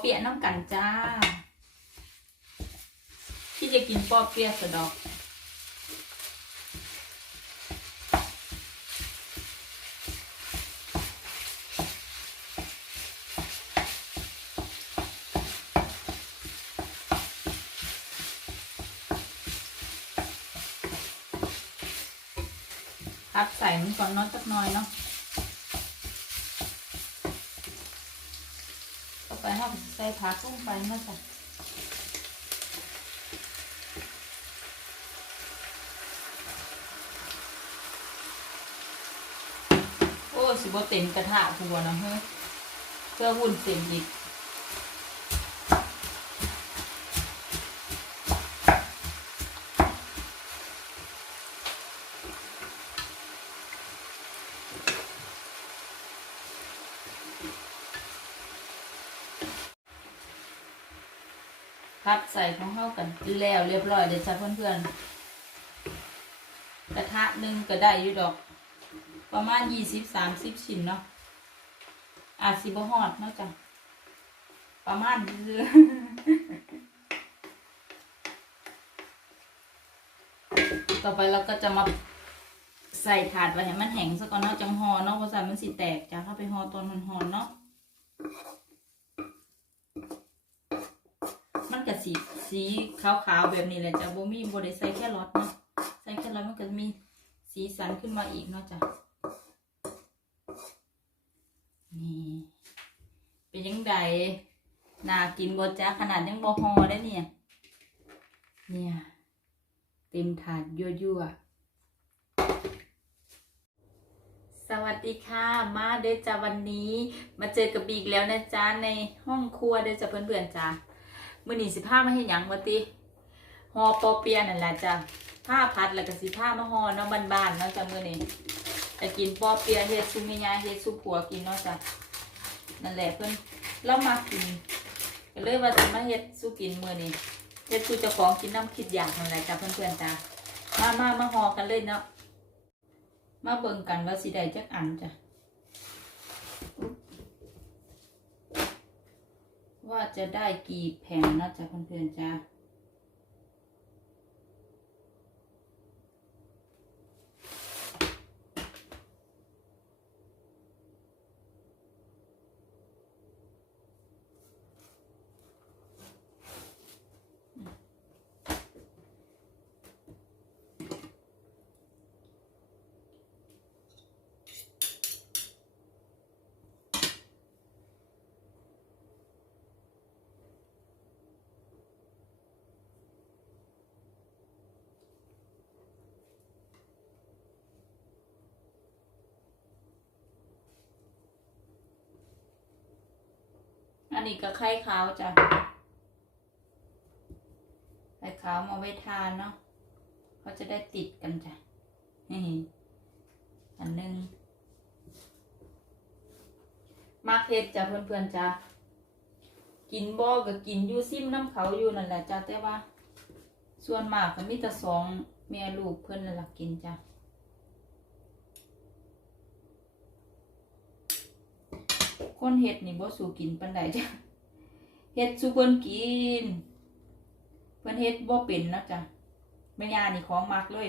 เปียะน้ำกันจ้า ที่จะกินปอเปี๊ยะสะดอกพัดใส่มันก่อนน้อยสักน่อยเนาะ ต่อไปเราใส่ผักลงไปเนาะจ้ะโอ้สิบ่เต็มกระทะหัวนะเฮ้ยเพื่อวุ่นเต็มอีก พัดใส่ของเข้ากันแล้วเรียบร้อยเดี๋ยวจ้ะเพื่อนๆ กระทะหนึ่งก็ได้อยู่ดอก ประมาณยี่สิบสามสิบชิ้นเนาะอาจสิบหอดเนาะจ้ะประมาณคือต่อไปเราก็จะมาใส่ถาดไว้ให้มันแห้งซะก่อนเนาะจังหอเนาะเพราะใส่มันสิแตกจ้ะเข้าไปหอตอนมันหอนเนาะ มันก็ สีขาวๆแบบนี้แหละจ้ะบ่มีบ่ได้ใส่แค่รสเนาะใส่แค่รสมันก็มีสีสันขึ้นมาอีกเนาะจ้ะนี่เป็นยังไงน่ากินบ่จ้าขนาดยังบ่ฮอได้เนี่ย เนี่ยเต็มถาดยั่วๆ สวัสดีค่ะ มาเด้อจ้าวันนี้ มาเจอกับบีกแล้วนะจ๊ะในห้องครัวเด้อจ้าเพื่อนๆจ้า มื่อนี้สิผ้ามาให้หยังวะติฮอปอเปียะนั่นแหละจ้ะผ้าพัดแล้วก็สิผ้ามาฮอเนาะบ้านๆเนาะจ้ะมื่อนี้จะกินปอเปียะเฮ็ดซุง่ายเฮ็ดซุผัวกินเนาะจ้ะนั่นแหละเพิ่อนเรามากินก็เลยว่าจะมาเฮ็ดสู้กินมื้อนี้เฮ็ดสู้เจ้าของกินน้ำคิดอยากนั่นแหละจ้ะเพื่อนๆจ้ะมามามาฮอกันเลยเนาะมาเบิ่งกันว่าสิได้จักอันจ้ะ ว่าจะได้กี่แผ่นนะจ๊ะเพื่อนๆจ้า อันนี้ก็ไข่ขาวจ้ะ ไข่ขาวมาไว้ทานเนาะเขาจะได้ติดกันจ้ะนี่อันหนึ่งมาเพ็ดจ้ะเพื่อนๆจ้ะกินบ่ก็กินอยู่ซิมน้ำเขาอยู่นั่นแหละจ้ะแต่ว่า ส่วนมากก็มีแต่สองแม่ลูกเพื่อนนั่นละกินจ้ะ คนเฮ็ดนี่บ่สู้กินปานใดจ้ะเฮ็ดสู้เพิ่นกินเพิ่นเฮ็ดบ่เป็นนะจ้ะแม่ยานี่ของมักเลย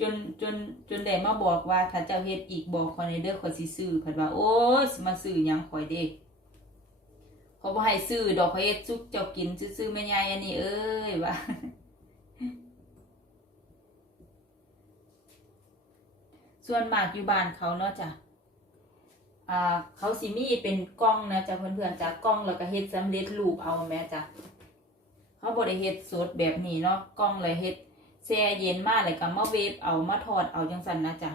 จนจนจนได้มาบอกว่า ถ้าเจ้าเฮ็ดอีกบอกข่อยในเด้อข่อยสิซื้อเพิ่นว่าโอ้ยสิมาซื้อยังข่อยเด้เขาบ่ให้ซื้อดอกข่อยเฮ็ดสุกเจ้ากินซื่อแม่ย่าอันนี้เอ้ยว่าส่วนมากอยู่บ้านเขาเนาะจ้ะ อ่าเขาสิมีเป็นกล้องนะจ๊ะเพื่อนๆจ้ะกล้องแล้วก็เฮ็ดสำเร็จรูปเอาแม่จ้ะเขาบ่ได้เฮ็ดสดแบบนี้เนาะกล้องเลยเฮ็ดแช่เย็นมาแล้วก็มาเวฟเอามาทอดเอาจังซั่นนะจ๊ะ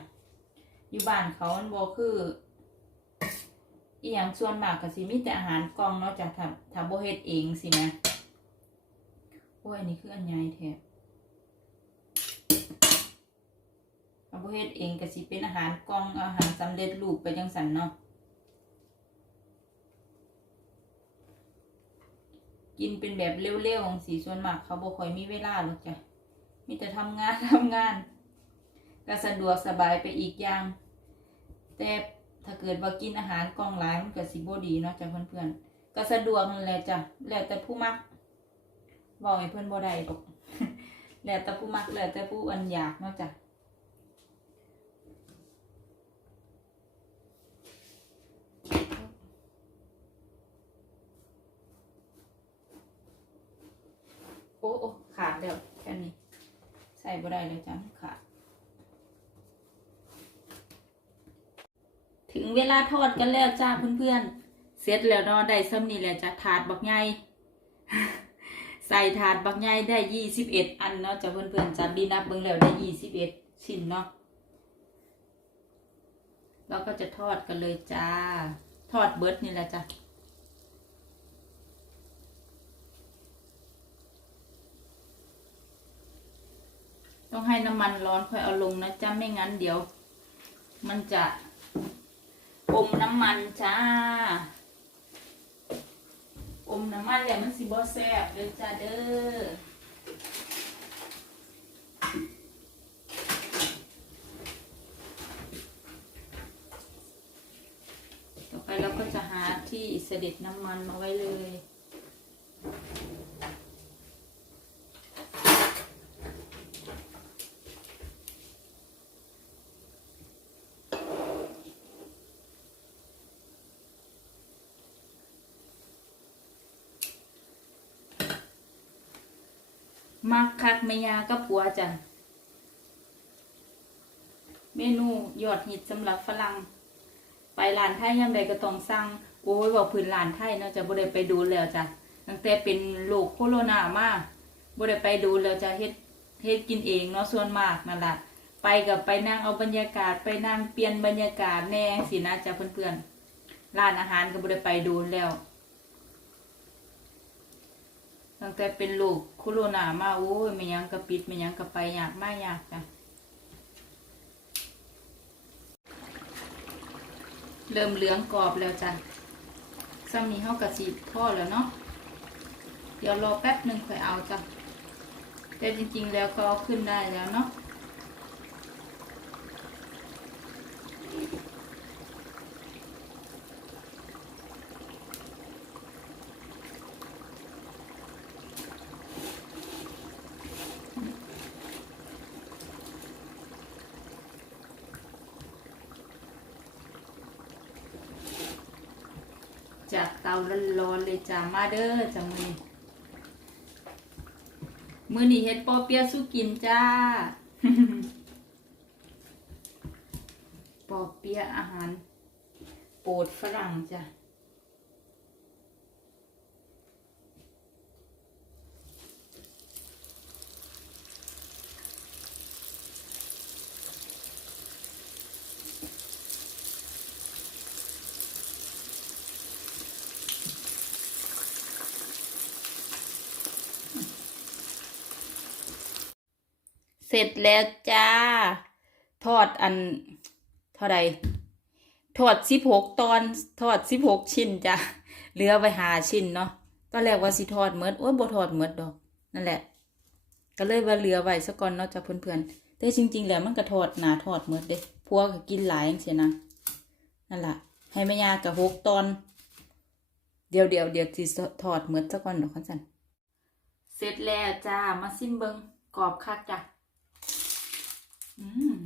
อยู่บ้านเขามันบ่คืออีหยังส่วนมากก็สิมีแต่อาหารกล้องเนาะจ้ะถ้าถ้าบ่เฮ็ดเองสิแม่โอ้ยอันนี้คืออันใหญ่แท้ถ้าบ่เฮ็ดเองก็สิเป็นอาหารกล้องอาหารสำเร็จรูปไปจังซั่นเนาะ กินเป็นแบบเร็วๆของสีส่วนมากเขาบ่ค่อยมีเวลาหรอกจ้ะมีแต่ทำงานทำงานก็สะดวกสบายไปอีกอย่าง แต่ถ้าเกิดว่ากินอาหารกองหลายมันก็สิบ่ดีเนาะจ้ะเพื่อนๆก็สะดวกนั่นแหละจ้ะแล้วแต่ผู้มักบอกให้เพื่อนบ่ได้ดอกแล้วแต่ผู้มักแล้วแต่ผู้อันอยากเนาะจ้ะ โอ้โอ้ขาดแล้วแค่นี้ ใส่ บ่ได้เลยจ้ะขาดถึงเวลาทอดกันแล้วจ้าเพื่อนๆ เสร็จแล้วเนาะได้ซ้ำนี่แหละจ้ะถาดบักใหญ่ใส่ถาดบักใหญ่ได้ยี่สิบเอ็ดอันเนาะจ้ะเพื่อนๆจ้ะบีนับเบิ่งแล้วได้ยี่สิบเอ็ดชิ้นเนาะเราก็จะทอดกันเลยจ้า ทอดเบิร์ดนี่แหละจ้ะ ต้องให้น้ำมันร้อนค่อยเอาลงนะจ้าไม่งั้นเดี๋ยว มันจะอมน้ำมันจ้า อมน้ำมันแล้วมันสิบ่แซ่บเด้อจ้าเด้อต่อไปเราก็จะหาที่เสด็จน้ำมันมาไว้เลย มักคักไม่ยาก็ผัวจ้ะ เมนูยอดฮิตสำหรับฝรั่ง ไปร้านไทยยังใดก็ต้องสั่ง โอ้ยบอกพื้นร้านไทยเนาะจะบ่ได้ไปดูแล้วจ้ะ ตั้งแต่เป็นโรคโคโรนามาบ่ได้ไปดูแล้วจะเฮ็ดเฮ็ดกินเองเนาะส่วนมากนั่นแหละไปกับไปนั่งเอาบรรยากาศไปนั่งเปลี่ยนบรรยากาศแน่สินะจ้ะเพื่อนๆร้านอาหารก็บ่ได้ไปดูแล้ว ตั้งแต่เป็นโรคโคโรนามาโอ้ยไม่ยังกระปิดไม่ยังกระไปอยากมากอยากจ้ะเริ่มเหลืองกรอบแล้วจ้ะซ้ำนี้เขากะสีพ่อแล้วเนาะเดี๋ยวรอแป๊บหนึ่งค่อยเอาจ้ะแต่จริงๆแล้วก็ขึ้นได้แล้วเนาะ จากเตาร้อนๆเลยจ้ามาเด้อจ้ามือมือนี้เฮ็ดปอเปียสู้กินจ้า ปอเปียอาหาร โปรดฝรั่งจ้ะ เสร็จแล้วจ้า ทอดอัน เท่าไรทอดสิบหกตอนทอดสิบหกชิ้นจ้ะเหลือไปหาชิ้นเนาะตอนแรกว่าสิทอดเมดโอ้ยบ่ทอดเมดดอก นั่นแหละ ก็เลยว่าเหลือไว้ซะก่อนเนาะจ้ะเพื่อนๆแต่จริง ๆ แล้วมันก็ทอดหนาทอดเมดเด้พวกก็กินหลายจังซี่นะนั่นแหละให้แม่ยากับหกตอน เดี๋ยวเดี๋ยวเดี๋ยวสิทอดเมดซะก่อนดอกคันสันเสร็จแล้วจ้ามาซิมเบิงกรอบคักจ้ะ อืม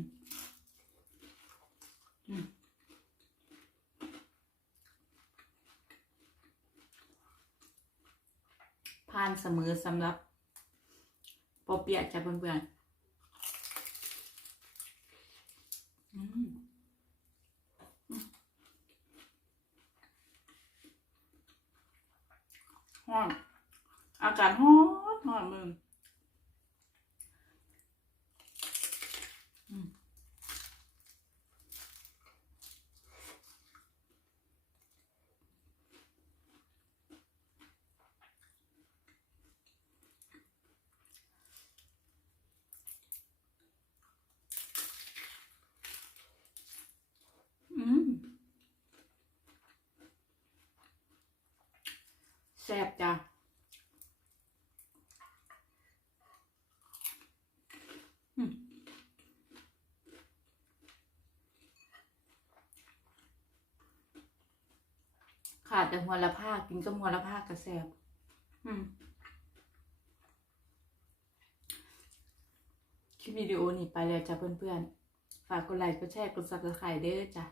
ผ่านเสมอสำหรับปอเปียะจ้ะเพื่อนๆอืมห้อนอากาศฮ้อนฮ้อนมึง แซ่บจ้ะขาดแต่หัวละภาคกินก็หัวละภาคกระแสบคลิปวิดีโอนี้ไปแล้วจ้ะเพื่อนๆ ฝากกดไลค์ กดแชร์ กดซับสไครต์เด้อจ้ะ